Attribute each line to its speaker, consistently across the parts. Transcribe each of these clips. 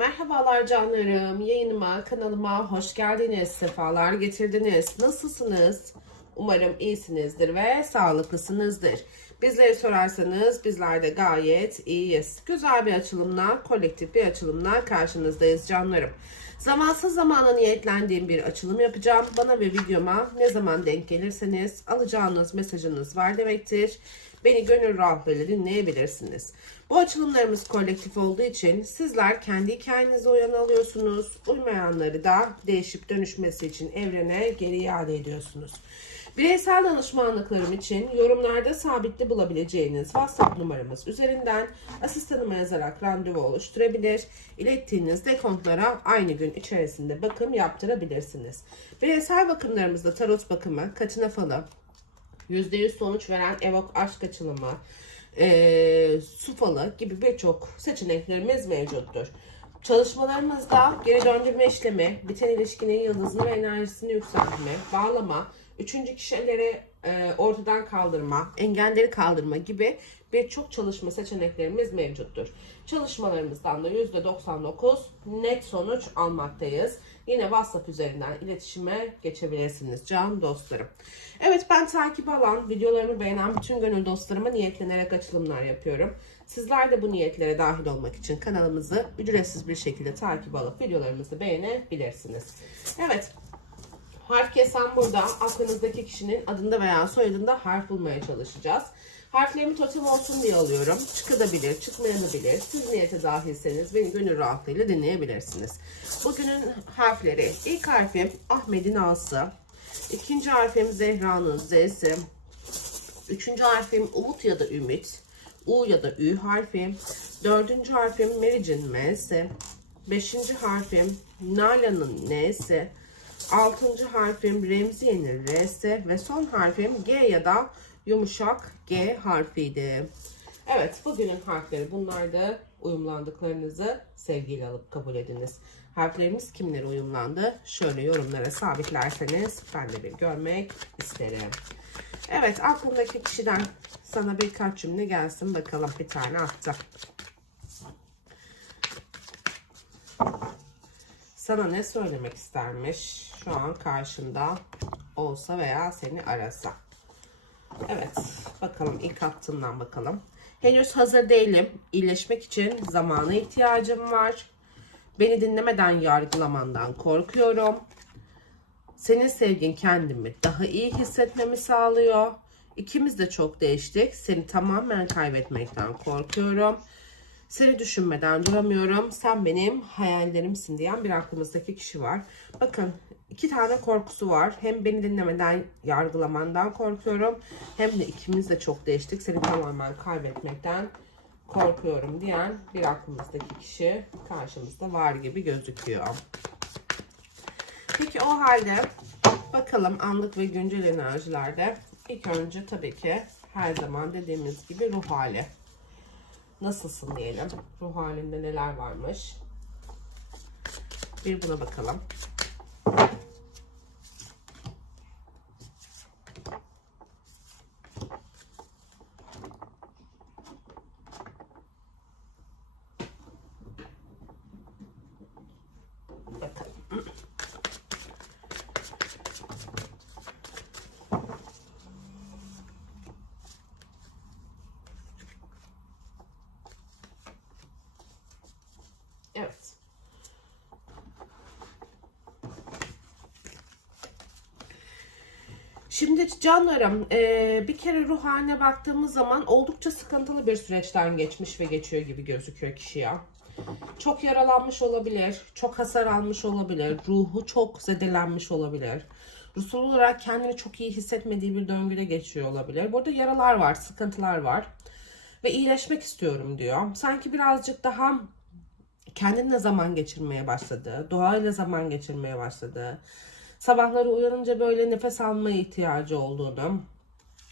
Speaker 1: Merhabalar canlarım. Yayınıma, kanalıma hoş geldiniz. Sefalar getirdiniz. Nasılsınız? Umarım iyisinizdir ve sağlıklısınızdır. Bizleri sorarsanız bizler de gayet iyiyiz. Güzel bir açılımla, kolektif bir açılımla karşınızdayız canlarım. Zamansız zamana niyetlendiğim bir açılım yapacağım. Bana ve videoma ne zaman denk gelirseniz alacağınız mesajınız var demektir. Beni gönül rahatlığıyla dinleyebilirsiniz. Bu açılımlarımız kolektif olduğu için sizler kendi hikayenize uyan alıyorsunuz. Uymayanları da değişip dönüşmesi için evrene geri iade ediyorsunuz. Bireysel danışmanlıklarım için yorumlarda sabitli bulabileceğiniz WhatsApp numaramız üzerinden asistanıma yazarak randevu oluşturabilir. İlettiğiniz dekontlara aynı gün içerisinde bakım yaptırabilirsiniz. Bireysel bakımlarımızda tarot bakımı, katina falı, %100 sonuç veren evok aşk açılımı, e, su falı gibi birçok seçeneklerimiz mevcuttur. Çalışmalarımızda geri döndürme işlemi, biten ilişkinin yıldızını ve enerjisini yükseltme, bağlama, üçüncü kişileri e, ortadan kaldırma, engelleri kaldırma gibi birçok çalışma seçeneklerimiz mevcuttur. Çalışmalarımızdan da %99 net sonuç almaktayız. Yine WhatsApp üzerinden iletişime geçebilirsiniz can dostlarım. Evet ben takip alan, videolarımı beğenen bütün gönül dostlarıma niyetlenerek açılımlar yapıyorum. Sizler de bu niyetlere dahil olmak için kanalımızı ücretsiz bir şekilde takip alıp videolarımızı beğenebilirsiniz. Evet Harf kesen burada aklınızdaki kişinin adında veya soyadında harf bulmaya çalışacağız. Harflerimi totem olsun diye alıyorum. Çıkabilir, çıkmayabilir. Siz niyete dahilseniz beni gönül rahatlığıyla dinleyebilirsiniz. Bugünün harfleri. İlk harfim Ahmet'in A'sı. İkinci harfim Zehra'nın Z'si. Üçüncü harfim Umut ya da Ümit. U ya da Ü harfi. Dördüncü harfim Meric'in M'si. Beşinci harfim Nalan'ın N'si. Altıncı harfim Remziye'nin R'si ve son harfim G ya da yumuşak G harfiydi. Evet bugünün harfleri bunlardı. Uyumlandıklarınızı sevgiyle alıp kabul ediniz. Harflerimiz kimlere uyumlandı? Şöyle yorumlara sabitlerseniz ben de bir görmek isterim. Evet aklındaki kişiden sana birkaç cümle gelsin bakalım bir tane attı. Sana ne söylemek istermiş şu an karşında olsa veya seni arasa. Evet bakalım ilk hattından bakalım. Henüz hazır değilim. İyileşmek için zamana ihtiyacım var. Beni dinlemeden yargılamandan korkuyorum. Senin sevgin kendimi daha iyi hissetmemi sağlıyor. İkimiz de çok değiştik. Seni tamamen kaybetmekten korkuyorum. Seni düşünmeden duramıyorum. Sen benim hayallerimsin diyen bir aklımızdaki kişi var. Bakın iki tane korkusu var. Hem beni dinlemeden yargılamandan korkuyorum. Hem de ikimiz de çok değiştik. Seni tamamen kaybetmekten korkuyorum diyen bir aklımızdaki kişi karşımızda var gibi gözüküyor. Peki o halde bakalım anlık ve güncel enerjilerde ilk önce tabii ki her zaman dediğimiz gibi ruh hali. Nasılsın diyelim. Ruh halinde neler varmış. Bir buna bakalım. Evet. Şimdi canlarım eee, bir kere ruh haline baktığımız zaman oldukça sıkıntılı bir süreçten geçmiş ve geçiyor gibi gözüküyor kişiye. Çok yaralanmış olabilir, çok hasar almış olabilir, ruhu çok zedelenmiş olabilir. Ruhsal olarak kendini çok iyi hissetmediği bir döngüde geçiyor olabilir. Burada yaralar var, sıkıntılar var ve iyileşmek istiyorum diyor. Sanki birazcık daha kendinle zaman geçirmeye başladı. Doğayla zaman geçirmeye başladı. Sabahları uyanınca böyle nefes almaya ihtiyacı olduğunu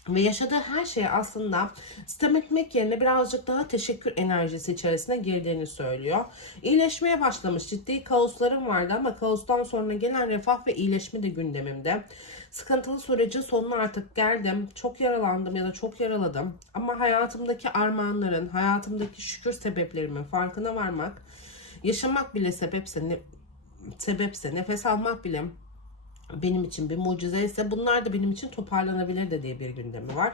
Speaker 1: ve yaşadığı her şeye aslında sitem etmek yerine birazcık daha teşekkür enerjisi içerisine girdiğini söylüyor. İyileşmeye başlamış. Ciddi kaoslarım vardı ama kaostan sonra gelen refah ve iyileşme de gündemimde. Sıkıntılı sürecin sonuna artık geldim. Çok yaralandım ya da çok yaraladım. Ama hayatımdaki armağanların, hayatımdaki şükür sebeplerimin farkına varmak Yaşamak bile sebepse, ne, sebepse nefes almak bile benim için bir mucize ise bunlar da benim için toparlanabilir de diye bir gündemi var.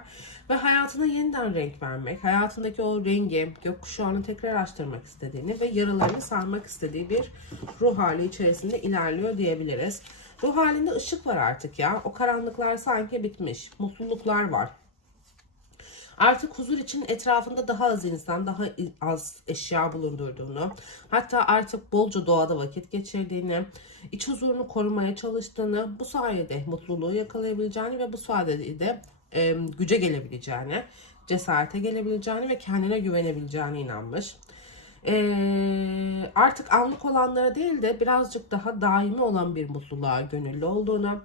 Speaker 1: Ve hayatına yeniden renk vermek, hayatındaki o rengi, gökkuşağını tekrar açtırmak istediğini ve yaralarını sarmak istediği bir ruh hali içerisinde ilerliyor diyebiliriz. Ruh halinde ışık var artık ya. O karanlıklar sanki bitmiş. Mutluluklar var. Artık huzur için etrafında daha az insan, daha az eşya bulundurduğunu, hatta artık bolca doğada vakit geçirdiğini, iç huzurunu korumaya çalıştığını, bu sayede mutluluğu yakalayabileceğini ve bu sayede de e, güce gelebileceğini, cesarete gelebileceğini ve kendine güvenebileceğine inanmış. E, artık anlık olanlara değil de birazcık daha daimi olan bir mutluluğa gönüllü olduğunu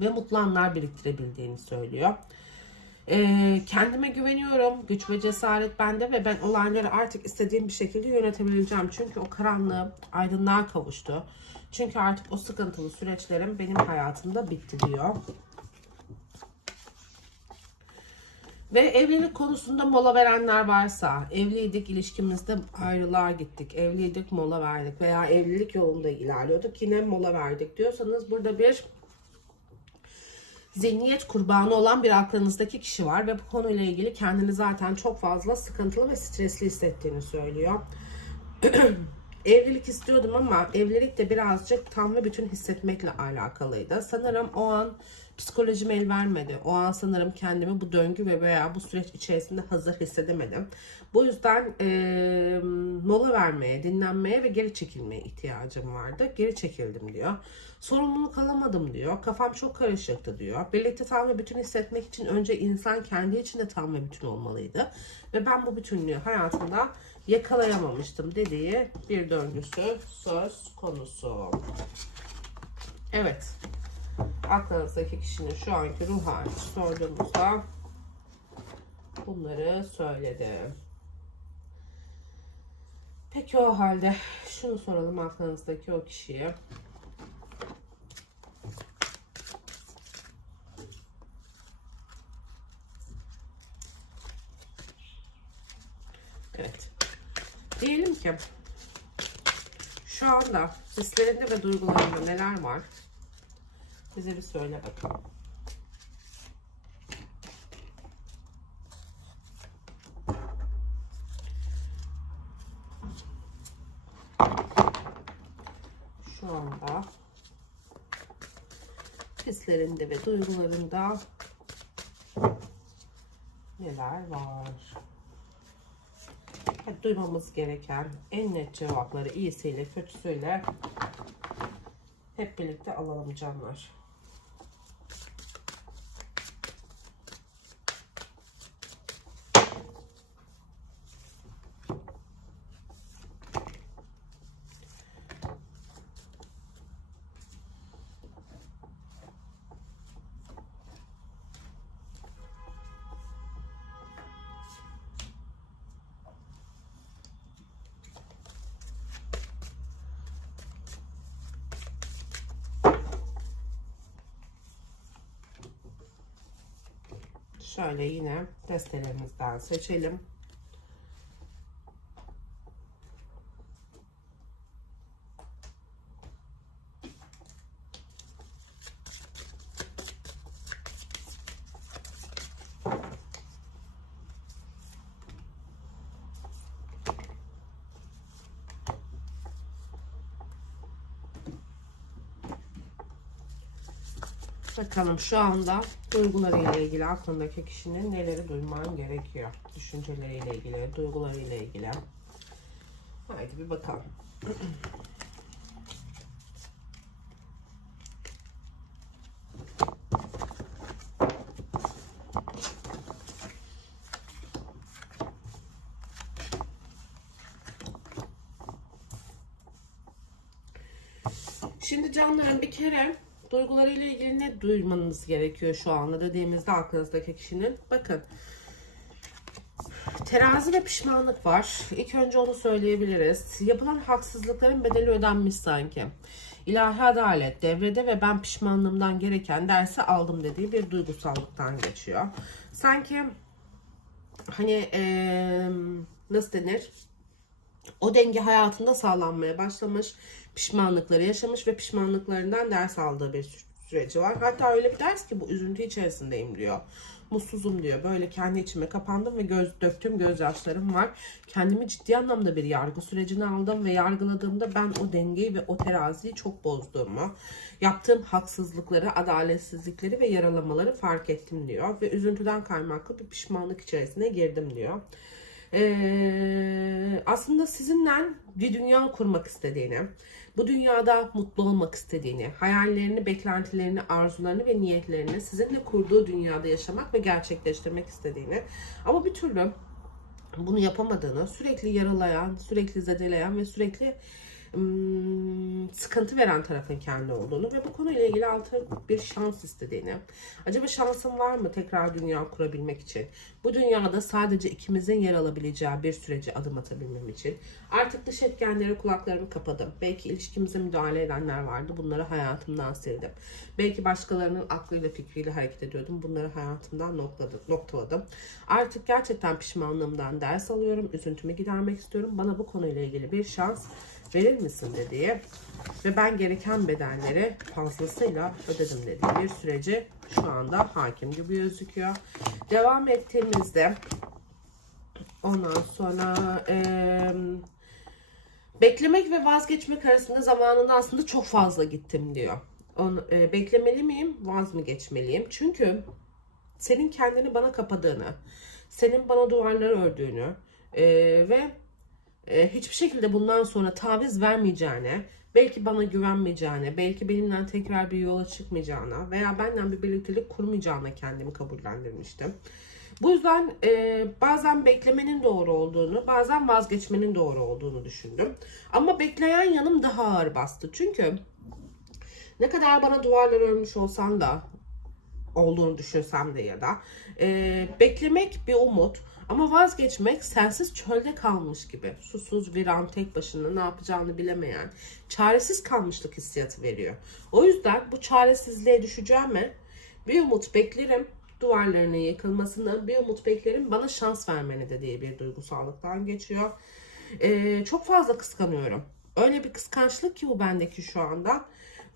Speaker 1: ve mutlu anlar biriktirebildiğini söylüyor. Ee, kendime güveniyorum. Güç ve cesaret bende ve ben olayları artık istediğim bir şekilde yönetebileceğim. Çünkü o karanlığı aydınlığa kavuştu. Çünkü artık o sıkıntılı süreçlerim benim hayatımda bitti diyor. Ve evlilik konusunda mola verenler varsa, evliydik, ilişkimizde ayrılığa gittik, evliydik, mola verdik veya evlilik yolunda ilerliyorduk, yine mola verdik diyorsanız burada bir zihniyet kurbanı olan bir aklınızdaki kişi var ve bu konuyla ilgili kendini zaten çok fazla sıkıntılı ve stresli hissettiğini söylüyor. Evlilik istiyordum ama evlilik de birazcık tam ve bütün hissetmekle alakalıydı. Sanırım o an psikolojim el vermedi. O an sanırım kendimi bu döngü ve veya bu süreç içerisinde hazır hissedemedim. Bu yüzden e, mola vermeye, dinlenmeye ve geri çekilmeye ihtiyacım vardı. Geri çekildim diyor. Sorumluluk alamadım diyor. Kafam çok karışıktı diyor. Birlikte tam ve bütün hissetmek için önce insan kendi içinde tam ve bütün olmalıydı. Ve ben bu bütünlüğü hayatımda yakalayamamıştım dediği bir döngüsü söz konusu. Evet. Aklınızdaki kişinin şu anki ruh hali sorduğumuzda bunları söyledi. Peki o halde şunu soralım aklınızdaki o kişiye. Evet. Diyelim ki şu anda hislerinde ve duygularında neler var? Bize bir söyle bakalım. Şu anda hislerinde ve duygularında neler var? Hadi duymamız gereken en net cevapları iyisiyle kötüsüyle hep birlikte alalım canlar. Şöyle yine destelerimizden seçelim. Bakalım şu anda duygularıyla ilgili aklındaki kişinin neleri duyman gerekiyor. Düşünceleriyle ilgili, duygularıyla ilgili. Haydi bir bakalım. Şimdi canlarım bir kere duygularıyla ilgili duymanız gerekiyor şu anda dediğimizde aklınızdaki kişinin. Bakın terazi ve pişmanlık var. İlk önce onu söyleyebiliriz. Yapılan haksızlıkların bedeli ödenmiş sanki. İlahi adalet devrede ve ben pişmanlığımdan gereken dersi aldım dediği bir duygusallıktan geçiyor. Sanki hani ee, nasıl denir? O denge hayatında sağlanmaya başlamış. Pişmanlıkları yaşamış ve pişmanlıklarından ders aldığı bir süreci var. Hatta öyle bir ders ki bu üzüntü içerisindeyim diyor. Mutsuzum diyor. Böyle kendi içime kapandım ve göz döktüğüm gözyaşlarım var. Kendimi ciddi anlamda bir yargı sürecine aldım ve yargıladığımda ben o dengeyi ve o teraziyi çok bozduğumu, yaptığım haksızlıkları, adaletsizlikleri ve yaralamaları fark ettim diyor. Ve üzüntüden kaynaklı bir pişmanlık içerisine girdim diyor. Ee, aslında sizinle bir dünya kurmak istediğini, bu dünyada mutlu olmak istediğini, hayallerini, beklentilerini, arzularını ve niyetlerini sizinle kurduğu dünyada yaşamak ve gerçekleştirmek istediğini ama bir türlü bunu yapamadığını, sürekli yaralayan, sürekli zedeleyen ve sürekli sıkıntı veren tarafın kendi olduğunu ve bu konuyla ilgili altı bir şans istediğini. Acaba şansım var mı tekrar dünya kurabilmek için? Bu dünyada sadece ikimizin yer alabileceği bir sürece adım atabilmem için. Artık dış etkenlere kulaklarımı kapadım. Belki ilişkimize müdahale edenler vardı. Bunları hayatımdan sildim. Belki başkalarının aklıyla fikriyle hareket ediyordum. Bunları hayatımdan nokladım, noktaladım. Artık gerçekten pişmanlığımdan ders alıyorum. Üzüntümü gidermek istiyorum. Bana bu konuyla ilgili bir şans verir misin dediği ve ben gereken bedelleri fazlasıyla ödedim dediği bir süreci şu anda hakim gibi gözüküyor. Devam ettiğimizde ondan sonra eee, beklemek ve vazgeçmek arasında zamanında aslında çok fazla gittim diyor. Onu, e, beklemeli miyim, vaz mı geçmeliyim? Çünkü senin kendini bana kapadığını, senin bana duvarları ördüğünü e, ve e, hiçbir şekilde bundan sonra taviz vermeyeceğine, belki bana güvenmeyeceğine, belki benimle tekrar bir yola çıkmayacağına veya benden bir birliktelik kurmayacağına kendimi kabullendirmiştim. Bu yüzden e, bazen beklemenin doğru olduğunu, bazen vazgeçmenin doğru olduğunu düşündüm. Ama bekleyen yanım daha ağır bastı. Çünkü ne kadar bana duvarlar örmüş olsan da olduğunu düşünsem de ya da e, beklemek bir umut ama vazgeçmek sensiz çölde kalmış gibi susuz bir an tek başına ne yapacağını bilemeyen çaresiz kalmışlık hissiyatı veriyor. O yüzden bu çaresizliğe düşeceğime bir umut beklerim duvarlarının yıkılmasını bir umut beklerim bana şans vermeni de diye bir duygusallıktan geçiyor. E, çok fazla kıskanıyorum. Öyle bir kıskançlık ki bu bendeki şu anda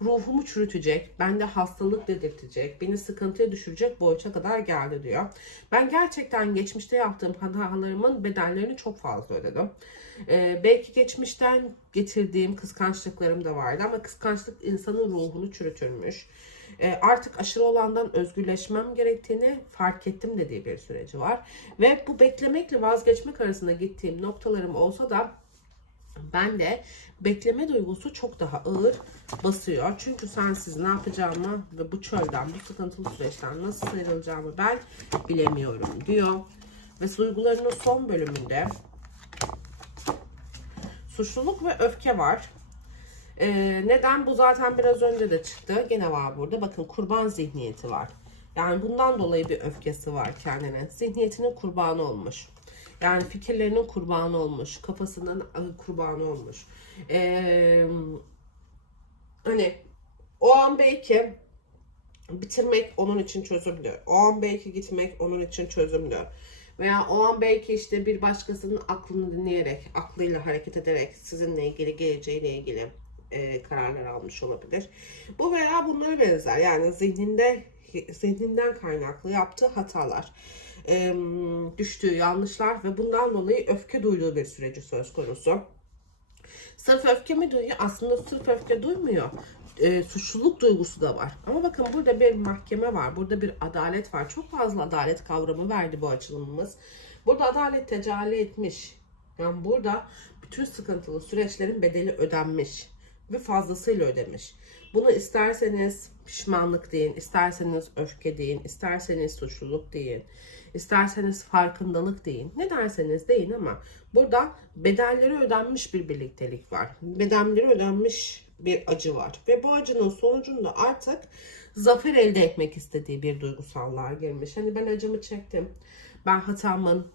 Speaker 1: ruhumu çürütecek, bende hastalık dedirtecek, beni sıkıntıya düşürecek boyuta kadar geldi diyor. Ben gerçekten geçmişte yaptığım hatalarımın bedellerini çok fazla ödedim. Ee, belki geçmişten getirdiğim kıskançlıklarım da vardı ama kıskançlık insanın ruhunu çürütürmüş. Ee, artık aşırı olandan özgürleşmem gerektiğini fark ettim dediği bir süreci var. Ve bu beklemekle vazgeçmek arasında gittiğim noktalarım olsa da ben de bekleme duygusu çok daha ağır basıyor. Çünkü sensiz ne yapacağımı ve bu çölden, bu sıkıntılı süreçten nasıl sıyrılacağımı ben bilemiyorum diyor. Ve duygularının son bölümünde suçluluk ve öfke var. Ee, neden? Bu zaten biraz önce de çıktı. Gene var burada. Bakın kurban zihniyeti var. Yani bundan dolayı bir öfkesi var kendine. Zihniyetinin kurbanı olmuş. Yani fikirlerinin kurbanı olmuş. Kafasının kurbanı olmuş. Ee, hani o an belki bitirmek onun için çözümlü. O an belki gitmek onun için çözümlü. Veya o an belki işte bir başkasının aklını dinleyerek, aklıyla hareket ederek sizinle ilgili, geleceğiyle ilgili e, kararlar almış olabilir. Bu veya bunlara benzer. Yani zihninde zihninden kaynaklı yaptığı hatalar, e, düştüğü yanlışlar ve bundan dolayı öfke duyduğu bir süreci söz konusu. Sırf öfke mi duyuyor? Aslında sırf öfke duymuyor. E, suçluluk duygusu da var. Ama bakın burada bir mahkeme var. Burada bir adalet var. Çok fazla adalet kavramı verdi bu açılımımız. Burada adalet tecelli etmiş. Yani burada bütün sıkıntılı süreçlerin bedeli ödenmiş ve fazlasıyla ödemiş. Bunu isterseniz pişmanlık deyin, isterseniz öfke deyin, isterseniz suçluluk deyin, isterseniz farkındalık deyin. Ne derseniz deyin ama burada bedelleri ödenmiş bir birliktelik var. Bedelleri ödenmiş bir acı var. Ve bu acının sonucunda artık zafer elde etmek istediği bir duygusallığa girmiş. Hani ben acımı çektim. Ben hatamın,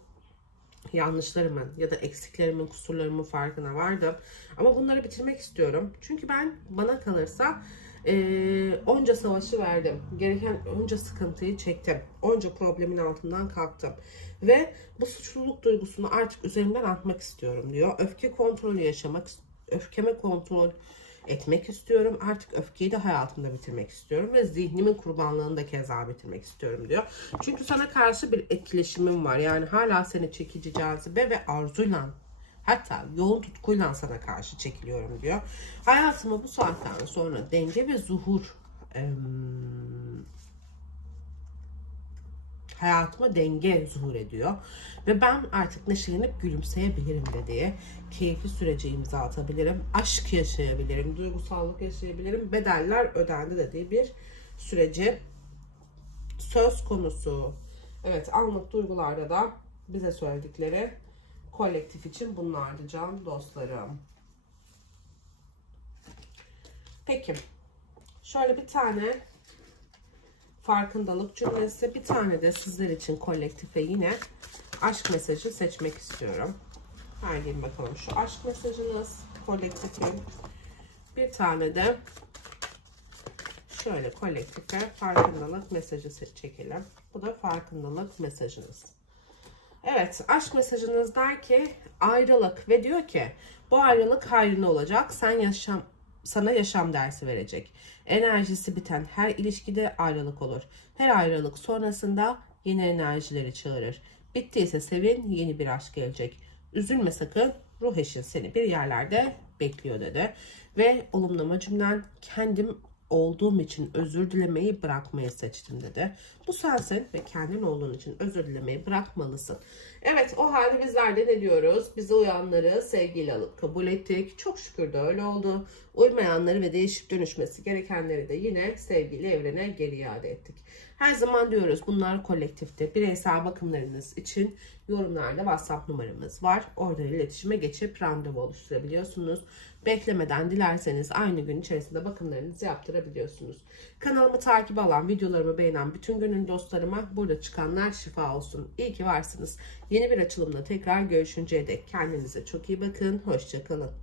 Speaker 1: yanlışlarımın ya da eksiklerimin, kusurlarımın farkına vardım. Ama bunları bitirmek istiyorum. Çünkü ben bana kalırsa Ee, onca savaşı verdim. Gereken onca sıkıntıyı çektim. Onca problemin altından kalktım. Ve bu suçluluk duygusunu artık üzerimden atmak istiyorum diyor. Öfke kontrolü yaşamak, öfkeme kontrol etmek istiyorum. Artık öfkeyi de hayatımda bitirmek istiyorum ve zihnimin kurbanlığını da keza bitirmek istiyorum diyor. Çünkü sana karşı bir etkileşimim var. Yani hala seni çekici, cazibe ve arzuyla hatta yoğun tutkuyla sana karşı çekiliyorum diyor. Hayatıma bu saatten sonra denge ve zuhur hayatıma denge zuhur ediyor. Ve ben artık neşelenip gülümseyebilirim dediği keyifli sürece imza atabilirim. Aşk yaşayabilirim, duygusallık yaşayabilirim. Bedeller ödendi dediği bir süreci söz konusu. Evet anlık duygularda da bize söyledikleri kolektif için bunlardı can dostlarım. Peki. Şöyle bir tane farkındalık cümlesi. Bir tane de sizler için kolektife yine aşk mesajı seçmek istiyorum. Haydi bakalım şu aşk mesajınız kolektifin. Bir tane de şöyle kolektife farkındalık mesajı çekelim. Bu da farkındalık mesajınız. Evet, aşk mesajınız der ki ayrılık ve diyor ki bu ayrılık hayrına olacak. Sen yaşam sana yaşam dersi verecek. Enerjisi biten her ilişkide ayrılık olur. Her ayrılık sonrasında yeni enerjileri çağırır. Bittiyse sevin, yeni bir aşk gelecek. Üzülme sakın, ruh eşin seni bir yerlerde bekliyor dedi. Ve olumlama cümlen kendim olduğum için özür dilemeyi bırakmayı seçtim dedi. Bu sensin ve kendin olduğun için özür dilemeyi bırakmalısın. Evet o halde bizler de ne diyoruz? Bize uyanları sevgiyle alıp kabul ettik. Çok şükür de öyle oldu. Uymayanları ve değişip dönüşmesi gerekenleri de yine sevgiyle evrene geri iade ettik. Her zaman diyoruz bunlar kolektifte. Bireysel bakımlarınız için yorumlarda WhatsApp numaramız var. Oradan iletişime geçip randevu oluşturabiliyorsunuz. Beklemeden dilerseniz aynı gün içerisinde bakımlarınızı yaptırabiliyorsunuz. Kanalımı takip alan, videolarımı beğenen bütün gönül dostlarıma burada çıkanlar şifa olsun. İyi ki varsınız. Yeni bir açılımda tekrar görüşünceye dek kendinize çok iyi bakın. Hoşçakalın.